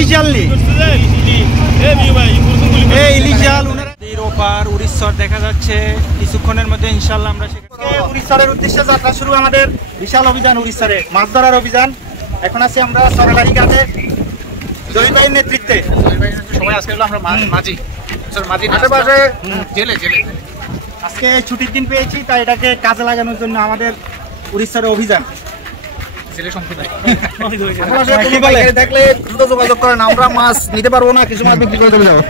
ইলিশ জাল নি ইলিশ জাল ওপার উড়িষ্যার দেখা যাচ্ছে কিছুক্ষণের মধ্যে ইনশাল্লাহ আমরা উড়িষ্যার উদ্দেশ্যে যাত্রা শুরু আমাদের বিশাল অভিযান উড়িষ্যারে মাছ ধরার অভিযান। এখন আছি আমরা সরলারি ঘাটে জহির ভাইয়ের নেতৃত্বে সবাই আজকে হলো আমরা মাঝি আশেপাশে জেলে আজকে ছুটির দিন পেয়েছি তাই এটাকে কাজে লাগানোর জন্য আমাদের উড়িষ্যার অভিযান। দেখলে দ্রুত যোগাযোগ করেন, আমরা মাছ নিতে পারবো না, কিছু মাছ বিক্রি করে দেবে যাবো।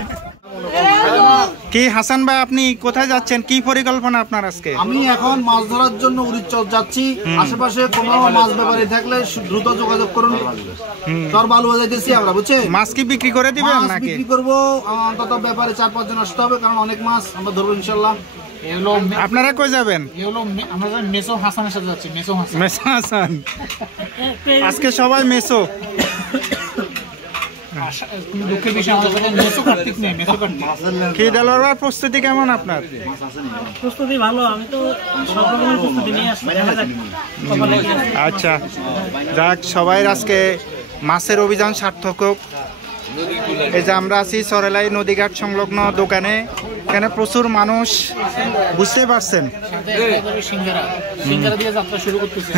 কি হাসান ভাই আপনি কোথায় যাচ্ছেন, কি পরিকল্পনা আপনার আজকে? আমি এখন মাছ ধরার জন্য উড়িষ্যা যাচ্ছি। আশেপাশে কোনো মাছ ব্যাপারী থাকলে দ্রুত যোগাযোগ করুন। চর বালু যাইতেছি আমরা, বুঝছেন? মাছ কি বিক্রি করে দিবেন নাকি? বিক্রি করবো, অন্তত ব্যাপারে 4-5 জন আসতে হবে, কারণ অনেক মাছ আমরা ধরবো ইনশাল্লাহ। আপনারা কই যাবেন? আমরা মেসো হাসানের সাথে যাচ্ছি। মেসো হাসান আজকে সবাই মেসো। দুঃখের বিষয় আমাদের সাথে মেসো কার্তিক নেই। মেসো কার্তিক কি ডলার প্রস্তুতি কেমন আপনার? প্রস্তুতি ভালো, আমি তো সব রকমের প্রস্তুতি নিয়ে আসছি। আচ্ছা যাক, সবাই আজকে মাছের অভিযান সার্থক হোক। এই যে আমরা আছি সরেলাই নদীঘাট সংলগ্ন দোকানে, এখানে প্রচুর মানুষ, বুঝতে পারছেন। সিঙ্গারা দিয়ে যাত্রা শুরু করতেছি।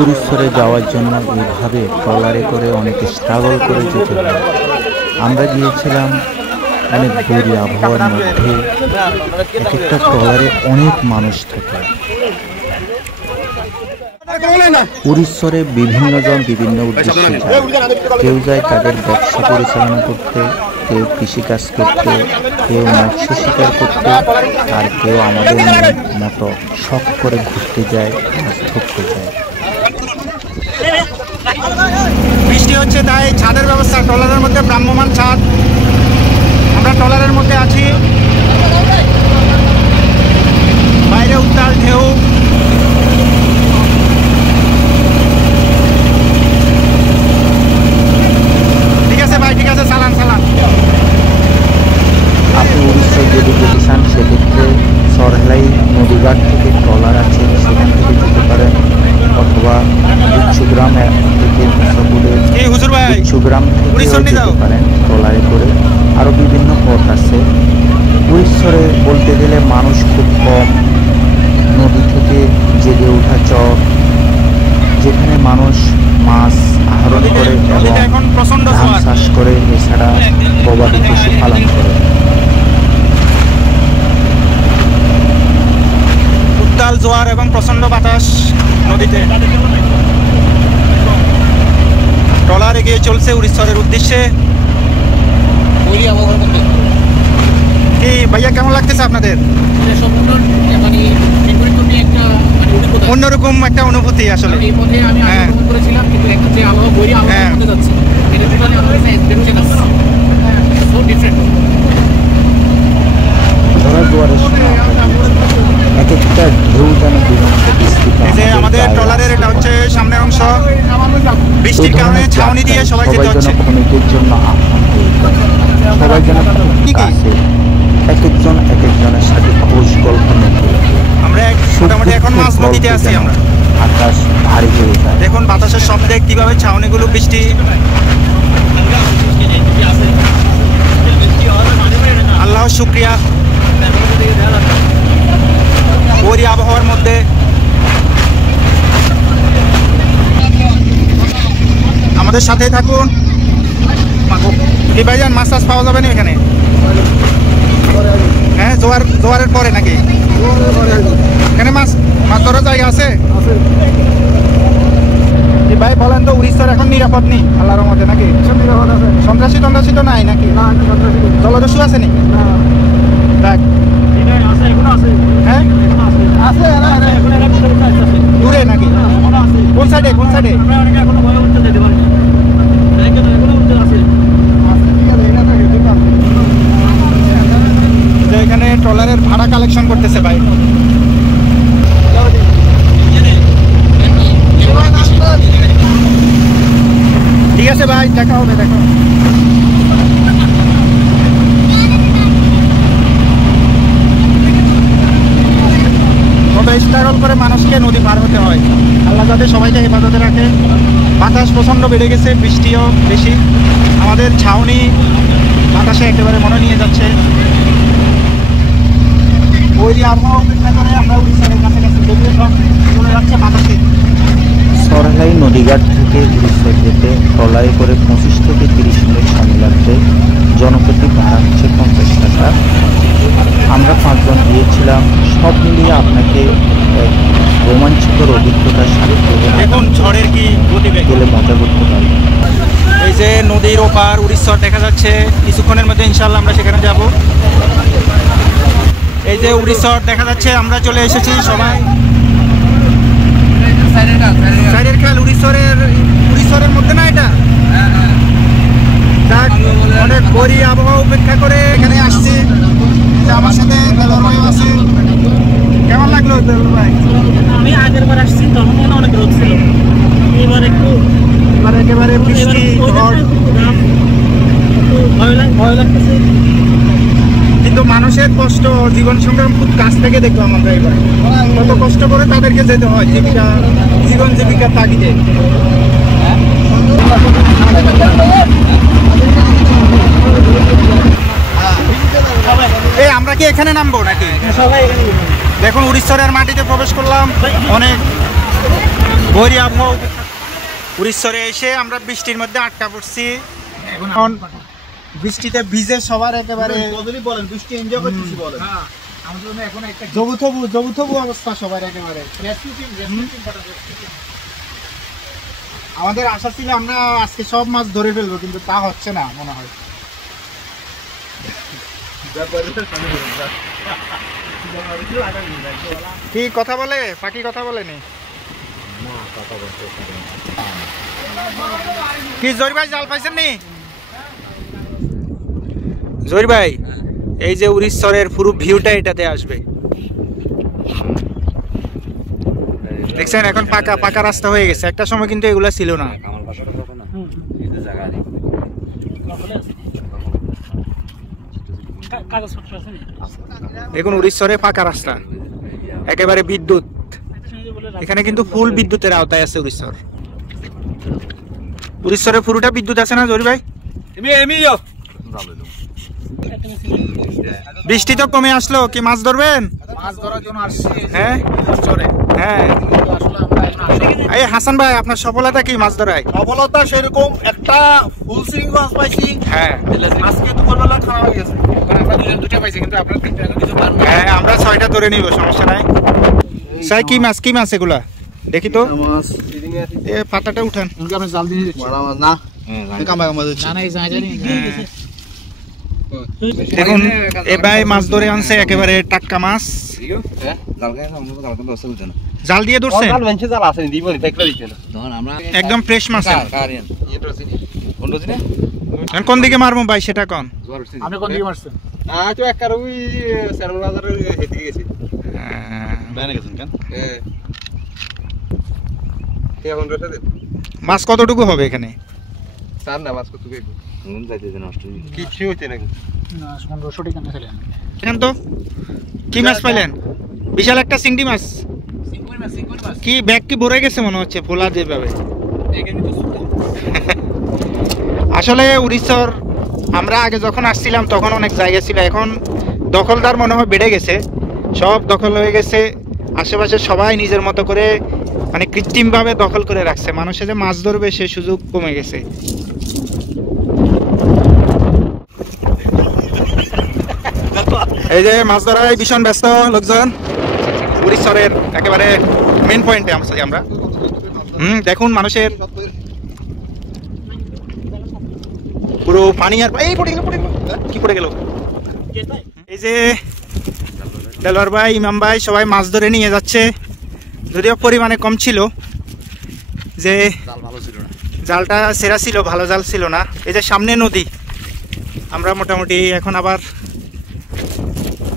উড়িষ্যারে যাওয়ার জন্য এইভাবে ট্রলারে করে অনেক স্ট্রাগল করে যেতে হয়। আমরা গিয়েছিলাম অনেক বড়ি আবহাওয়ার মধ্যে, এক একটা ট্রলারে অনেক মানুষ থাকে। উড়িষ্যারে বিভিন্ন জন বিভিন্ন উদ্দেশ্যে যায়। কেউ যায় তাদের ব্যবসা পরিচালনা করতে, কেউ কৃষিকাজ করতে, কেউ মৎস্য শিকার করতে, আর কেউ আমাদের মতো শখ করে ঘুরতে যায়, মাছ ধরতে যায়। বৃষ্টি হচ্ছে তাই ছাদের ব্যবস্থা, ট্রলারের মধ্যে ভ্রাম্যমান ছাদ। আমরা ট্রলারের মধ্যে আছি, বাইরে উত্তাল ঢেউ। ঠিক আছে ভাই, ঠিক আছে, চালান। আপনি উড়িষ্যায় যদি যেতে চান সেক্ষেত্রে সরলাই নদীঘাট থেকে ট্রলার আছে, সেখান থেকে যেতে পারেন, অথবা বিচ্ছুগ্রাম থেকে মুসাপুরের বিচ্ছুগ্রাম থেকে যেতে পারেন ট্রলারে করে। আরও বিভিন্ন পথ আছে। উড়িষ্যারে বলতে গেলে মানুষ খুব কম। নদী থেকে জেগে ওঠা চর, যেখানে মানুষ মাছ আহরণ করে এবং ধান চাষ করে, এছাড়া গবাদি পশু পালন করে। উত্তাল জোয়ার এবং প্রচন্ড বাতাস নদীতে। ট্রলার এগিয়ে চলছে উড়িষ্যার উদ্দেশ্যে। কি ভাইয়া, কেমন লাগতেছে আপনাদের? অন্যরকম একটা অনুভূতি আসলে। এক একটা ঢেউ যেন আমাদের ট্রলারের এটা হচ্ছে সামনের অংশ। বৃষ্টির কারণে ছাউনি দিয়ে সবাই যেতে হচ্ছে। কমিটির জন্য সবাই যেন এক একজনের সাথে খোঁজ গল্প নিতে। আমরা মোটামুটি এখন মাছ নদীতে আছি। আমরা আকাশ ভারী হয়ে যায়, দেখুন বাতাসের শব্দে কিভাবে ছাউনিগুলো বৃষ্টি। আল্লাহর শুকরিয়া, ওই আবহাওয়ার মধ্যে আমাদের সাথে থাকুন। ভাইজান, মাছ টাছ পাওয়া যাবে না এখানে? হ্যাঁ, জোয়ারের পরে নাকি? এখানে মাছ ধরার জায়গা আছে? ভাই বলেন তো, উড়িষ্যার এখন নিরাপদ নেই আল্লাহর রহমতে নাকি? সন্ত্রাসী তো নাই নাকি? জলদস্যু আছে নি? দেখ হ্যাঁ দূরে নাকি? কোন সাইডে? এখানে ট্রলারের ভাড়া কালেকশন করতেছে ভাই। ঠিক আছে ভাই, দেখা হবে, দেখো। স্ট্রাগল করে মানুষকে নদী পার হতে হয়। আল্লাহ যাতে সবাইকে হেফাজতে রাখে। বাতাস প্রচণ্ড বেড়ে গেছে, বৃষ্টিও বেশি, আমাদের ছাউনি বাতাসে একেবারে মনে নিয়ে যাচ্ছে। ওই আবহাওয়া অপেক্ষা করে আমরা উড়িষ্যার কাছাকাছি চলে যাচ্ছে বাতাসে। সরহেলাই নদীঘাট থেকে উড়িষ্যার যেতে ট্রলারে করে 25 থেকে 30 মিনিট সময় লাগবে। জনপ্রতি ভাড়া হচ্ছে 50 টাকা। আমরা 5 জন গিয়েছিলাম। সব মিলিয়ে আপনাকে এক রোমাঞ্চকর অভিজ্ঞতার সাথে দেখুন ঝড়ের কি গতিবেগ, গেলে মজা করতে পারবেন। এই যে নদীর ওপার উড়িষ্যার দেখা যাচ্ছে, কিছুক্ষণের মধ্যে ইনশাল্লাহ আমরা সেখানে যাব। এই যে উড়িষ্যার দেখা যাচ্ছে, আমরা চলে এসেছি সবাই। সাইডের খেয়াল উড়িষ্যারের মধ্যে না এটা। অনেক গরি আবহাওয়া উপেক্ষা করে এখানে আসছি। আমার সাথে দেলোয়ার ভাই আছে। কেমন লাগলো দেলোয়ার ভাই? আমি আগের বার আসছি তখন অনেক রোদ ছিল, এবার একটু একেবারে বৃষ্টি ঝড়, ভয় লাগতেছে। কিন্তু মানুষের কষ্ট, জীবন সংগ্রাম খুব কাছ থেকে দেখলাম আমরা এবার। কত কষ্ট করে তাদেরকে যেতে হয় জীবন জীবিকার তাগিদে। এই আমরা কি এখানে নামবো নাকি? দেখুন উড়িষ্যার মাটিতে প্রবেশ করলাম। অনেক ভৈরী আবহাওয়া। উড়িষ্যারে এসে আমরা বৃষ্টির মধ্যে আটকা পড়ছি। এখন বৃষ্টিতে ভিজে সবার একেবারে বলেন, বৃষ্টি এনজয় করতেছি বলেন। জবুথবু অবস্থা সবার একেবারে। আমাদের আশা ছিল আমরা আজকে সব মাছ ধরে ফেলবো, কিন্তু তা হচ্ছে না মনে হয়। কি কথা বলে পাখি? কথা বলেনি কি? জহির ভাই জাল পাইছেন নি? জহির ভাই, এই যে উড়িষ্যারের পুরো ভিউটা এটাতে আসবে, দেখছেন? এখন পাকা রাস্তা হয়ে গেছে। একটা সময় কিন্তু এগুলা ছিল না। দেখুন উড়িষ্যারে পাকা রাস্তা, একেবারে বিদ্যুৎ। এখানে কিন্তু ফুল বিদ্যুতের আওতায় আছে উড়িষ্যারের পুরোটা বিদ্যুৎ আছে না জহির ভাই? বৃষ্টি তো কমে আসলো, কি মাছ ধরবেন? মাছ ধরার জন্য আসছি। হ্যাঁ হ্যাঁ। এই হাসান ভাই, আপনার সফলতা কি মাছ ধরায়? সফলতা সেরকম একটা ফুল সুইং মাছ পাইছি। হ্যাঁ, আজকে দুপুরবেলা খাওয়া হয়ে গেছে। হ্যাঁ আমরা 6টা ধরে নিব, সমস্যা নাই। সাই কি মাছ এগুলা দেখি তো। মাছ এ পাতাটা উঠান। আপনি জাল দিয়ে বড় মাছ না, কামা দিচ্ছি। দেখুন এ ভাই মাছ ধরে আনছে, একেবারে টাটকা মাছ। জাল দিয়ে ধরছেন? একদম ফ্রেশ মাছ। কোন দিকে মারবো ভাই সেটা কোন? আপনি কোন দিকে মারছেন? মাছ কতটুকু হবে এখানে? তো কি মাছ পাইলেন? বিশাল একটা চিংড়ি মাছ। কি ব্যাগ কি ভরে গেছে মনে হচ্ছে ফোলা যেভাবে। আসলে উড়িষ্যার আমরা আগে যখন আসছিলাম তখন অনেক জায়গা ছিল, এখন দখলদার মনে হয় বেড়ে গেছে, সব দখল হয়ে গেছে। আশেপাশে সবাই নিজের মতো করে মানে কৃত্রিমভাবে দখল করে রাখছে। মানুষে যে মাছ ধরবে সে সুযোগ কমে গেছে। এই যে মাছ ধরায় ভীষণ ব্যস্ত লোকজন উড়িষ্যারের একেবারে মেন পয়েন্টে আমরা। দেখুন মানুষের পুরো পানি। আর এই কি পড়ে গেল? এই যে দেলোয়ার ভাই, ইমাম ভাই সবাই মাছ ধরে নিয়ে যাচ্ছে, যদিও পরিমাণে কম ছিল। যে জালটা সেরা ছিল, ভালো জাল ছিল না। এই যে সামনে নদী, আমরা মোটামুটি এখন আবার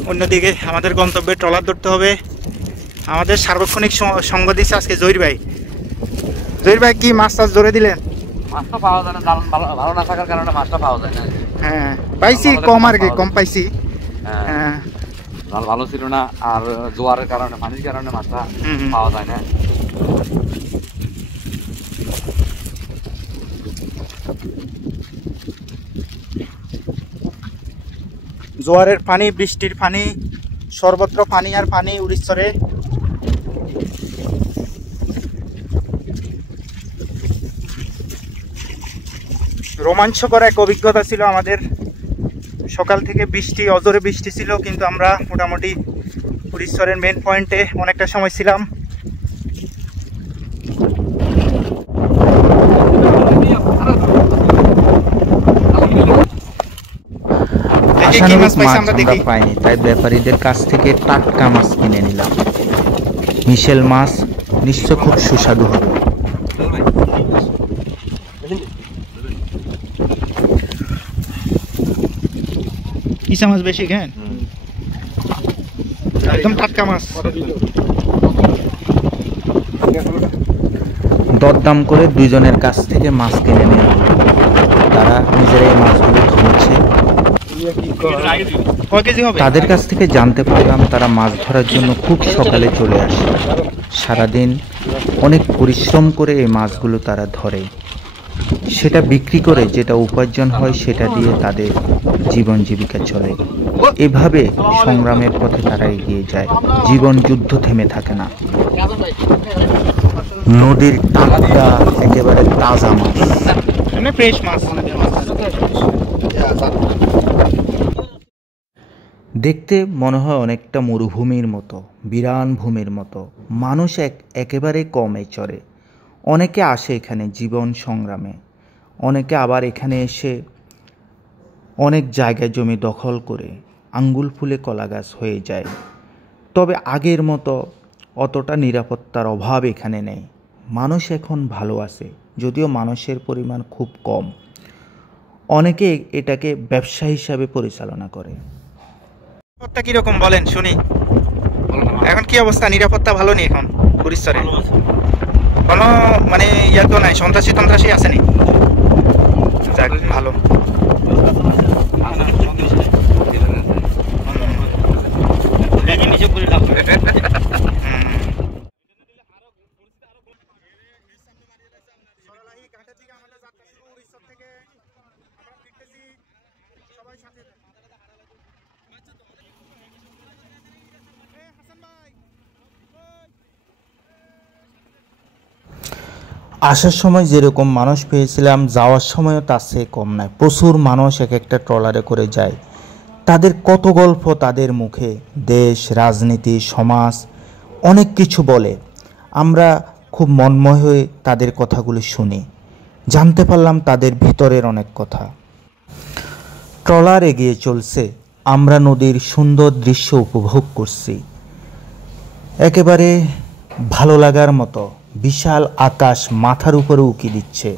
অন্যদিকে আমাদের গন্তব্যে ট্রলার ধরতে হবে। আমাদের সার্বক্ষণিক সঙ্গ দিচ্ছে আজকে জহির ভাই। জহির ভাই কি মাছ টাছ ধরে দিলেন? মাছটা পাওয়া যায় না, জাল ভালো না থাকার কারণে মাছটা পাওয়া যায় না। হ্যাঁ পাইছি, কম আর কি, কম পাইছি। হ্যাঁ জাল ভালো ছিল না, আর জোয়ারের কারণে পানির কারণে মাছটা পাওয়া যায় না। জোয়ারের পানি, বৃষ্টির পানি, সর্বত্র পানি আর পানি উড়িষ্যরে। রোমাঞ্চকর এক অভিজ্ঞতা ছিল আমাদের। সকাল থেকে বৃষ্টি, অজোরে বৃষ্টি ছিল, কিন্তু আমরা মোটামুটি উড়িষ্যরের মেন পয়েন্টে অনেকটা সময় ছিলাম। আশানুরূপ মাছ আমরা পাইনি, তাই ব্যাপারীদের কাছ থেকে টাটকা মাছ কিনে নিলাম। মিশেল মাছ নিশ্চয় খুব সুস্বাদু হবে। ইসা মাছ বেশি কেন, একদম টাটকা মাছ। দরদাম করে দুইজনের কাছ থেকে মাছ কিনে নিলাম। তারা নিজেরাই মাছগুলো ধরছে। তাদের কাছ থেকে জানতে পারলাম তারা মাছ ধরার জন্য খুব সকালে চলে আসে। সারাদিন অনেক পরিশ্রম করে এই মাছগুলো তারা ধরে, সেটা বিক্রি করে যেটা উপার্জন হয় সেটা দিয়ে তাদের জীবন জীবিকা চলে। এভাবে সংগ্রামের পথে তারা এগিয়ে যায়। জীবন যুদ্ধ থেমে থাকে না। নদীর টাটকা একেবারে তাজা মাছ, ফ্রেশ মাছ। দেখতে মনে হয় অনেকটা মরুভূমির মতো, বিরান ভূমির মতো। মানুষ একেবারে কমে চড়ে। অনেকে আসে এখানে জীবন সংগ্রামে, অনেকে আবার এখানে এসে অনেক জায়গায় জমি দখল করে আঙ্গুল ফুলে কলা গাছ হয়ে যায়। তবে আগের মতো অতটা নিরাপত্তার অভাব এখানে নেই। মানুষ এখন ভালো আছে, যদিও মানুষের পরিমাণ খুব কম। অনেকে এটাকে ব্যবসা হিসাবে পরিচালনা করে। নিরাপত্তা কিরকম বলেন শুনি। এখন কি অবস্থা? নিরাপত্তা ভালো নেই এখন উড়িষ্যারে? কোনো মানে ইয়া তো নাই, সন্ত্রাসী টন্ত্রাসী আসেনি? যাক, ভালো। আসার সময় যেরকম মানুষ পেয়েছিলাম, যাওয়ার সময়ও তার চেয়ে কম নয়। প্রচুর মানুষ এক একটা ট্রলারে করে যায়। তাদের কত গল্প তাদের মুখে, দেশ, রাজনীতি, সমাজ, অনেক কিছু বলে। আমরা খুব মনময় হয়ে তাদের কথাগুলো শুনি, জানতে পারলাম তাদের ভিতরের অনেক কথা। ট্রলার এগিয়ে চলছে, আমরা নদীর সুন্দর দৃশ্য উপভোগ করছি। একেবারে ভালো লাগার মতো। বিশাল আকাশ মাথার উপরে উকি দিচ্ছে।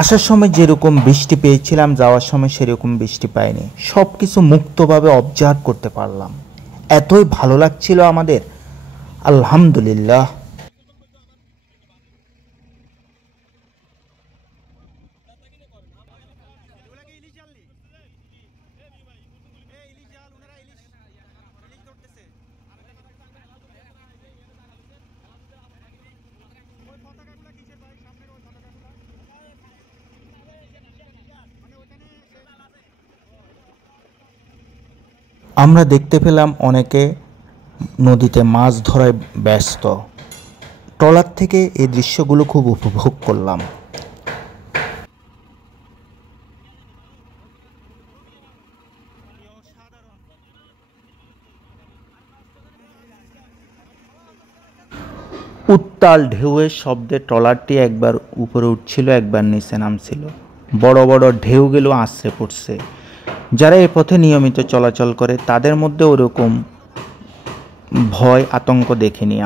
আসার সময় যেরকম বৃষ্টি পেয়েছিলাম, যাওয়ার সময় সেরকম বৃষ্টি পাইনি। সব কিছু মুক্তভাবে অবজার্ভ করতে পারলাম। এতই ভালো লাগছিল আমাদের, আলহামদুলিল্লাহ। আমরা দেখতে পেলাম অনেকে নদীতে মাছ ধরায় ব্যস্ত। ট্রলার থেকে এই দৃশ্যগুলো খুব উপভোগ করলাম। উত্তাল ঢেউয়ের শব্দে ট্রলারটি একবার উপরে উঠছিল, একবার নিচে নামছিল। বড় বড় ঢেউগুলো আছড়ে পড়ছে। যারা এ পথে নিয়মিত চলাচল করে তাদের মধ্যে ওরকম ভয় আতঙ্ক দেখিনি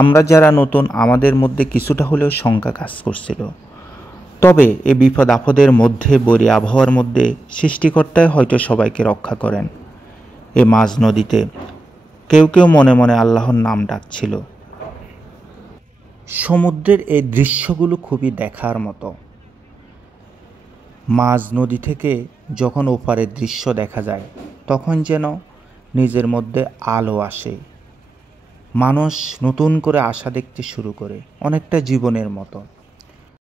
আমরা যারা নতুন, আমাদের মধ্যে কিছুটা হলেও শঙ্কা কাজ করছিল। তবে এ বিপদ আপদের মধ্যে, বৈরী আবহাওয়ার মধ্যে সৃষ্টিকর্তাই হয়তো সবাইকে রক্ষা করেন। এ মাঝ নদীতে কেউ কেউ মনে মনে আল্লাহর নাম ডাকছিল। সমুদ্রের এই দৃশ্যগুলো খুবই দেখার মতো। মাঝ নদী থেকে যখন ওপারের দৃশ্য দেখা যায়, তখন যেন নিজের মধ্যে আলো আসে, মানুষ নতুন করে আশা দেখতে শুরু করে, অনেকটা জীবনের মতো।